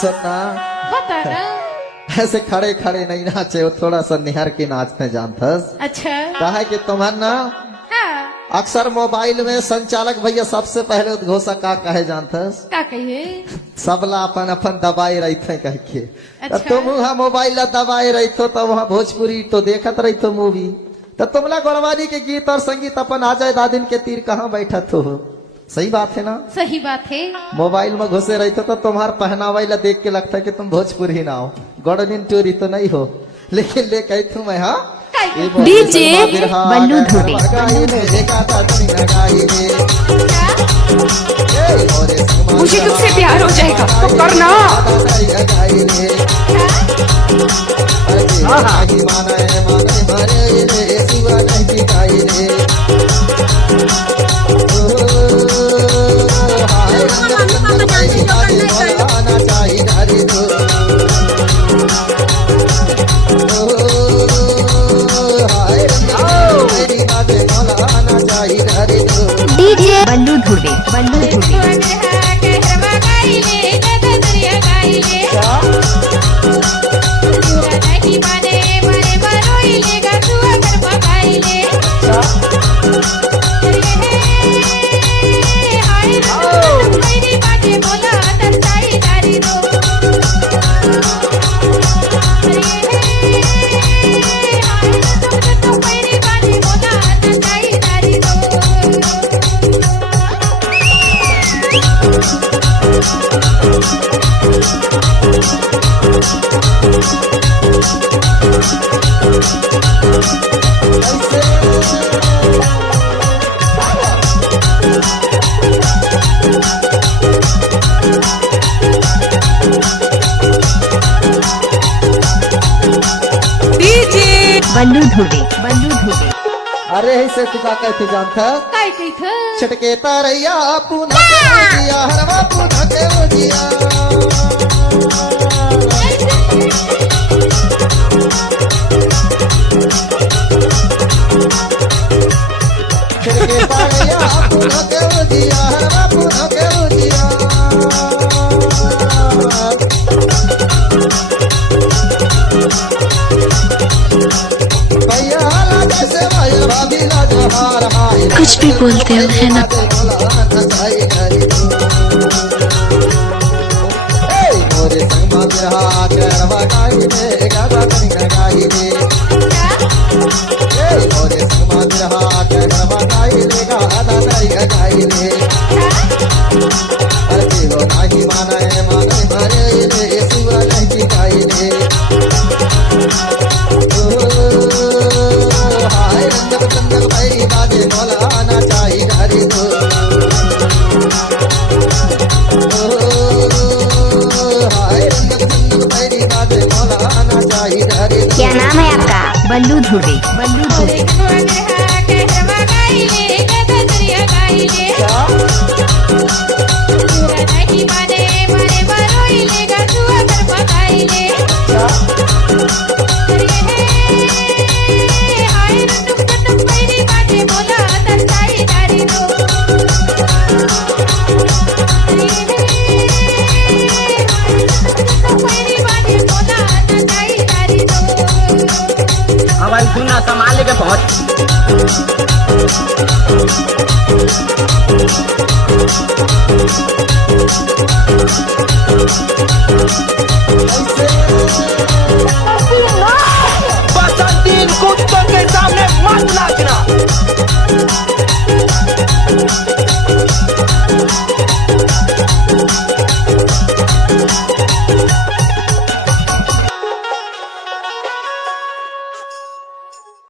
सुनना बता ना। ऐसे खड़े खड़े नहीं नाचे, वो थोड़ा सा निहर के नाचने जानथस। अच्छा कहा कि तुम्हार ना हाँ अक्सर मोबाइल में संचालक भैया सबसे पहले उद्घोषक का कहे जानथस, का कहिए। सबला अपन अपन दबाए रही थे कह के। अच्छा। तुम वहाँ मोबाइल दबाए रही तो वहाँ भोजपुरी तो देखत रही तो मूवी, तो तुमला गोड़वानी के गीत और संगीत अपन आ जाए दादिन के तीर कहाँ बैठा हो। सही बात है ना। सही बात है। मोबाइल में घुसे रही तो तुम्हार पहनावा ला देख के लगता है कि तुम भोजपुरी ना हो, गौड़निन चोरी तो नहीं हो, लेकिन ले कही तू मैं हाँ डीजे बल्लू धुबे। मुझे तुमसे प्यार हो जाएगा तो करना। डीजे बल्लू धुबे, बल्लू धुबे। बल्लू धुबे, बल्लू धुबे। अरे ऐसे तू का कहते जानता, काय कही था। छटके तारैया पूना के उजिया, हरवा पूना के उजिया। छटके तारैया पूना के उजिया, हरवा पूना के उजिया। कुछ भी बोलते हो है ना। क्या नाम है आपका? बल्लू धुबे, बल्लू धुबे। हमारी दुनिया संभाले के बहुत। बसंती कुत्तों के सामने मत नाचना।